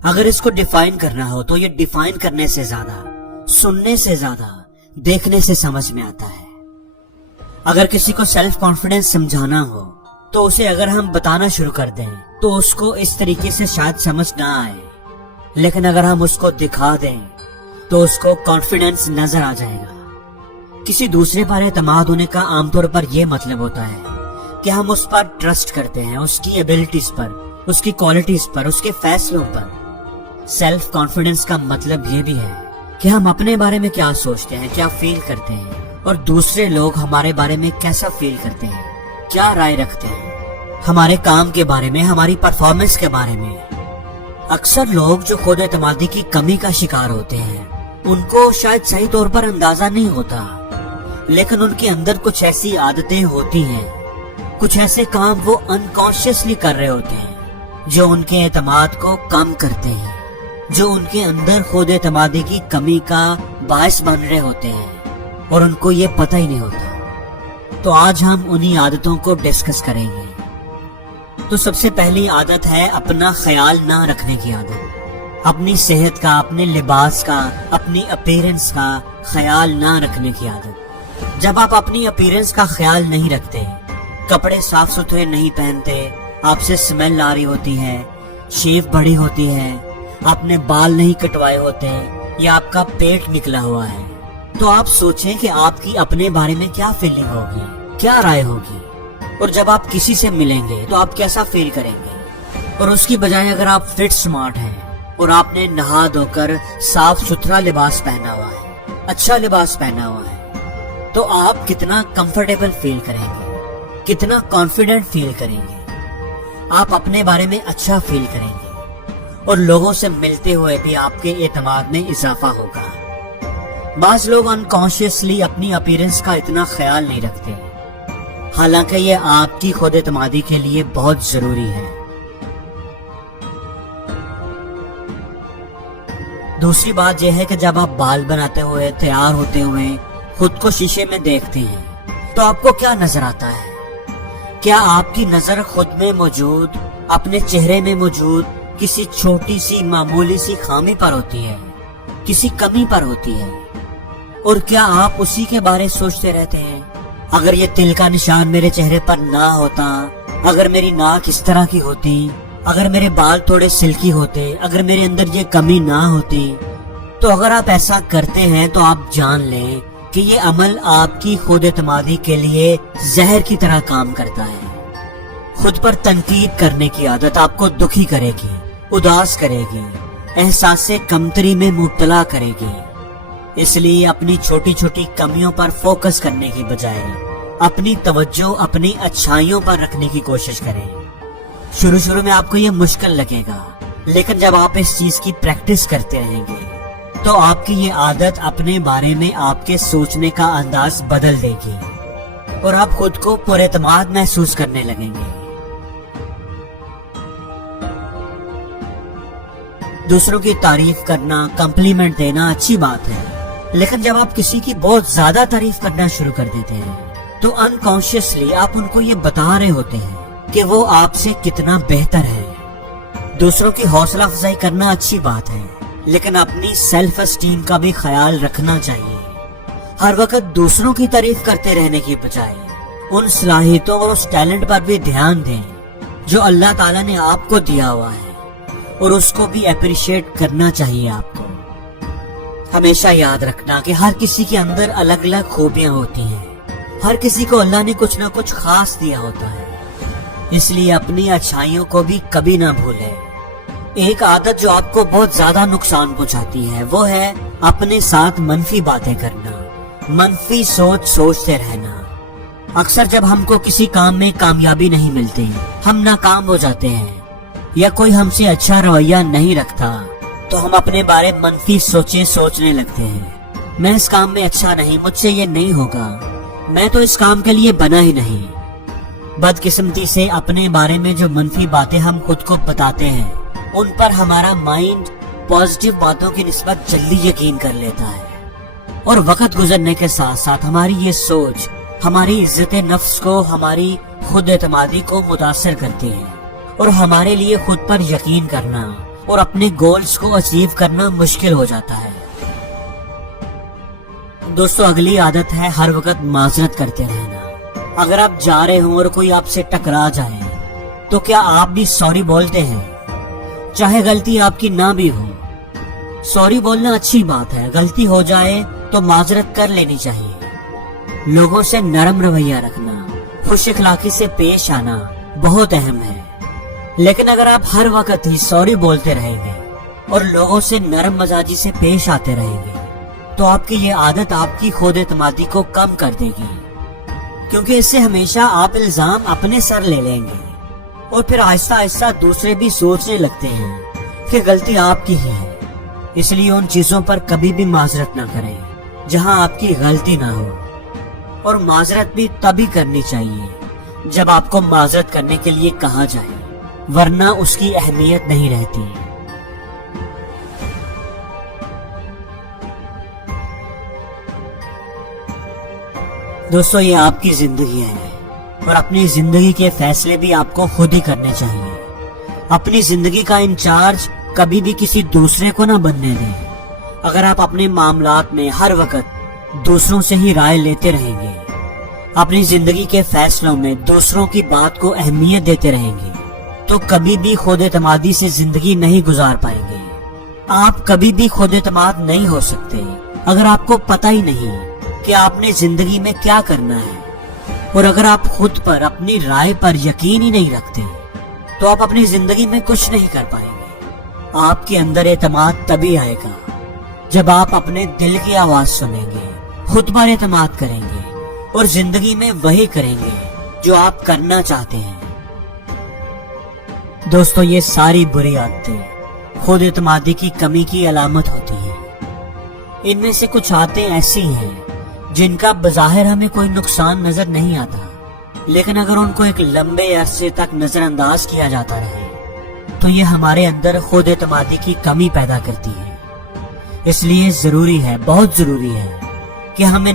اگر اس کو ڈیفائن کرنا ہو تو یہ ڈیفائن کرنے سے زیادہ، سننے سے زیادہ دیکھنے سے سمجھ میں آتا ہے۔ اگر کسی کو سیلف کانفیڈنس سمجھانا ہو تو اسے اگر ہم بتانا شروع کر دیں تو اس کو اس طریقے سے شاید سمجھ نہ آئے، لیکن اگر ہم اس کو دکھا دیں تو اس کو کانفیڈنس نظر آ جائے گا۔ کسی دوسرے پر اعتماد ہونے کا عام طور پر یہ مطلب ہوتا ہے کہ ہم اس پر ٹرسٹ کرتے ہیں، اس کی ایبلٹیز پر، اس کی کوالٹیز پر، اس کے فیصلوں پر۔ سیلف کانفیڈنس کا مطلب یہ بھی ہے کہ ہم اپنے بارے میں کیا سوچتے ہیں، کیا فیل کرتے ہیں، اور دوسرے لوگ ہمارے بارے میں کیسا فیل کرتے ہیں، کیا رائے رکھتے ہیں ہمارے کام کے بارے میں، ہماری پرفارمنس کے بارے میں۔ اکثر لوگ جو خود اعتمادی کی کمی کا شکار ہوتے ہیں ان کو شاید صحیح طور پر اندازہ نہیں ہوتا، لیکن ان کے اندر کچھ ایسی عادتیں ہوتی ہیں، کچھ ایسے کام وہ انکانشیسلی کر رہے ہوتے ہیں جو ان کے اعتماد کو کم کرتے ہیں، جو ان کے اندر خود اعتمادی کی کمی کا باعث بن رہے ہوتے ہیں اور ان کو یہ پتہ ہی نہیں ہوتا۔ تو آج ہم انہی عادتوں کو ڈسکس کریں گے۔ تو سب سے پہلی عادت ہے اپنا خیال نہ رکھنے کی عادت، اپنی صحت کا، اپنے لباس کا، اپنی اپیرنس کا خیال نہ رکھنے کی عادت۔ جب آپ اپنی اپیرنس کا خیال نہیں رکھتے، کپڑے صاف ستھرے نہیں پہنتے، آپ سے اسمیل آ رہی ہوتی ہے، شیو بڑی ہوتی ہے، آپ نے بال نہیں کٹوائے ہوتے یا آپ کا پیٹ نکلا ہوا ہے، تو آپ سوچیں کہ آپ کی اپنے بارے میں کیا فیلنگ ہوگی، کیا رائے ہوگی، اور جب آپ کسی سے ملیں گے تو آپ کیسا فیل کریں گے۔ اور اس کی بجائے اگر آپ فٹ سمارٹ ہیں اور آپ نے نہا دھو کر صاف ستھرا لباس پہنا ہوا ہے، اچھا لباس پہنا ہوا ہے، تو آپ کتنا کمفرٹیبل فیل کریں گے، کتنا کانفیڈنٹ فیل کریں گے، آپ اپنے بارے میں اچھا فیل کریں گے، اور لوگوں سے ملتے ہوئے بھی آپ کے اعتماد میں اضافہ ہوگا۔ بعض لوگ انکانشیسلی اپنی اپیرنس کا اتنا خیال نہیں رکھتے، حالانکہ یہ آپ کی خود اعتمادی کے لیے بہت ضروری ہے۔ دوسری بات یہ ہے کہ جب آپ بال بناتے ہوئے، تیار ہوتے ہوئے خود کو شیشے میں دیکھتے ہیں تو آپ کو کیا نظر آتا ہے؟ کیا آپ کی نظر خود میں موجود، اپنے چہرے میں موجود کسی چھوٹی سی معمولی سی خامی پر ہوتی ہے، کسی کمی پر ہوتی ہے؟ اور کیا آپ اسی کے بارے سوچتے رہتے ہیں؟ اگر یہ تل کا نشان میرے چہرے پر نہ ہوتا، اگر میری ناک اس طرح کی ہوتی، اگر میرے بال تھوڑے سلکی ہوتے، اگر میرے اندر یہ کمی نہ ہوتی، تو اگر آپ ایسا کرتے ہیں تو آپ جان لیں کہ یہ عمل آپ کی خود اعتمادی کے لیے زہر کی طرح کام کرتا ہے۔ خود پر تنقید کرنے کی عادت آپ کو دکھی کرے گی، اداس کرے گی، احساس کمتری میں مبتلا کرے گی۔ اس لیے اپنی چھوٹی چھوٹی کمیوں پر فوکس کرنے کی بجائے اپنی توجہ اپنی اچھائیوں پر رکھنے کی کوشش کریں۔ شروع میں آپ کو یہ مشکل لگے گا، لیکن جب آپ اس چیز کی پریکٹس کرتے رہیں گے تو آپ کی یہ عادت اپنے بارے میں آپ کے سوچنے کا انداز بدل دے گی اور آپ خود کو پر اعتماد محسوس کرنے لگیں گے۔ دوسروں کی تعریف کرنا، کمپلیمنٹ دینا اچھی بات ہے، لیکن جب آپ کسی کی بہت زیادہ تعریف کرنا شروع کر دیتے ہیں تو انکانشیسلی آپ ان کو یہ بتا رہے ہوتے ہیں کہ وہ آپ سے کتنا بہتر ہے۔ دوسروں کی حوصلہ افزائی کرنا اچھی بات ہے، لیکن اپنی سیلف اسٹیم کا بھی خیال رکھنا چاہیے۔ ہر وقت دوسروں کی تعریف کرتے رہنے کی بجائے ان صلاحیتوں اور اس ٹیلنٹ پر بھی دھیان دیں جو اللہ تعالیٰ نے آپ کو دیا ہوا ہے، اور اس کو بھی اپریشیٹ کرنا چاہیے آپ کو۔ ہمیشہ یاد رکھنا کہ ہر کسی کے اندر الگ الگ خوبیاں ہوتی ہیں، ہر کسی کو اللہ نے کچھ نہ کچھ خاص دیا ہوتا ہے، اس لیے اپنی اچھائیوں کو بھی کبھی نہ بھولیں۔ ایک عادت جو آپ کو بہت زیادہ نقصان پہنچاتی ہے وہ ہے اپنے ساتھ منفی باتیں کرنا، منفی سوچتے رہنا۔ اکثر جب ہم کو کسی کام میں کامیابی نہیں ملتی، ہم ناکام ہو جاتے ہیں یا کوئی ہم سے اچھا رویہ نہیں رکھتا، تو ہم اپنے بارے منفی سوچنے لگتے ہیں۔ میں اس کام میں اچھا نہیں، مجھ سے یہ نہیں ہوگا، میں تو اس کام کے لیے بنا ہی نہیں۔ بدقسمتی سے اپنے بارے میں جو منفی باتیں ہم خود کو بتاتے ہیں ان پر ہمارا مائنڈ پازیٹیو باتوں کی نسبت جلدی یقین کر لیتا ہے، اور وقت گزرنے کے ساتھ ساتھ ہماری یہ سوچ ہماری عزت نفس کو، ہماری خود اعتمادی کو متاثر کرتی ہے، اور ہمارے لیے خود پر یقین کرنا اور اپنے گولز کو اچیو کرنا مشکل ہو جاتا ہے۔ دوستو اگلی عادت ہے ہر وقت معذرت کرتے رہنا۔ اگر آپ جا رہے ہوں اور کوئی آپ سے ٹکرا جائے تو کیا آپ بھی سوری بولتے ہیں؟ چاہے غلطی آپ کی نہ بھی ہو، سوری بولنا اچھی بات ہے، غلطی ہو جائے تو معذرت کر لینی چاہیے۔ لوگوں سے نرم رویہ رکھنا، خوش اخلاقی سے پیش آنا بہت اہم ہے، لیکن اگر آپ ہر وقت ہی سوری بولتے رہیں گے اور لوگوں سے نرم مزاجی سے پیش آتے رہیں گے تو آپ کی یہ عادت آپ کی خود اعتمادی کو کم کر دے گی، کیونکہ اس سے ہمیشہ آپ الزام اپنے سر لے لیں گے اور پھر آہستہ آہستہ دوسرے بھی سوچنے لگتے ہیں کہ غلطی آپ کی ہی ہے۔ اس لیے ان چیزوں پر کبھی بھی معذرت نہ کریں جہاں آپ کی غلطی نہ ہو، اور معذرت بھی تبھی کرنی چاہیے جب آپ کو معذرت کرنے کے لیے کہا جائے، ورنہ اس کی اہمیت نہیں رہتی۔ دوستو یہ آپ کی زندگی ہے اور اپنی زندگی کے فیصلے بھی آپ کو خود ہی کرنے چاہیے۔ اپنی زندگی کا انچارج کبھی بھی کسی دوسرے کو نہ بننے دیں۔ اگر آپ اپنے معاملات میں ہر وقت دوسروں سے ہی رائے لیتے رہیں گے، اپنی زندگی کے فیصلوں میں دوسروں کی بات کو اہمیت دیتے رہیں گے، تو کبھی بھی خود اعتمادی سے زندگی نہیں گزار پائیں گے۔ آپ کبھی بھی خود اعتماد نہیں ہو سکتے اگر آپ کو پتہ ہی نہیں کہ آپ نے زندگی میں کیا کرنا ہے، اور اگر آپ خود پر اپنی رائے پر یقین ہی نہیں رکھتے تو آپ اپنی زندگی میں کچھ نہیں کر پائیں گے۔ آپ کے اندر اعتماد تبھی آئے گا جب آپ اپنے دل کی آواز سنیں گے، خود پر اعتماد کریں گے اور زندگی میں وہی کریں گے جو آپ کرنا چاہتے ہیں۔ دوستو یہ ساری بری عادتیں خود اعتمادی کی کمی کی علامت ہوتی ہیں۔ ان میں سے کچھ عادتیں ایسی ہیں جن کا بظاہر ہمیں کوئی نقصان نظر نہیں آتا، لیکن اگر ان کو ایک لمبے عرصے تک نظر انداز کیا جاتا رہے تو یہ ہمارے اندر خود اعتمادی کی کمی پیدا کرتی ہے۔ اس لیے ضروری ہے، بہت ضروری ہے کہ ہمیں